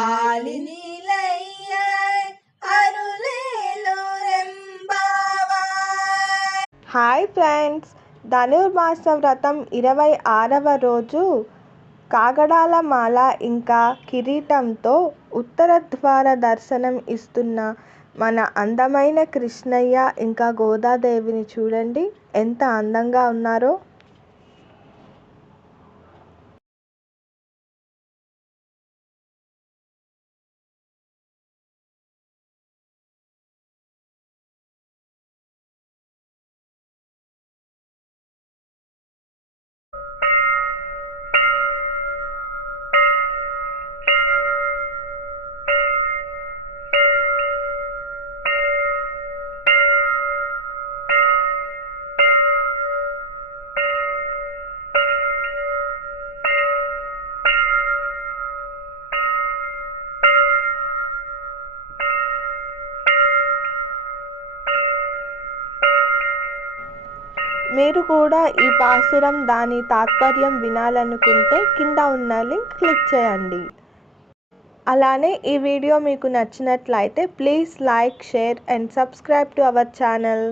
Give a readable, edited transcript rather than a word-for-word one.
ஆலினிலையாய் అరులేలోరెంబావాయ్. Hi friends, Dhanurmasa వ్రతం 26వ రోజు కాగడాల మాల ఇంకా కిరీటంతో ఉత్తర ద్వార దర్శనం ఇస్తున్న మన అందమైన కృష్ణయ్య ఇంకా గోదాదేవిని చూడండి ఎంత అందంగా ఉన్నారో. మీరు కూడా ఈ పాసురం దాని తాత్పర్యం వినాలనుకుంటే కింద ఉన్న లింక్ క్లిక్ చేయండి. అలానే ఈ వీడియో మీకు నచ్చినట్లయితే please like, share and subscribe to our channel.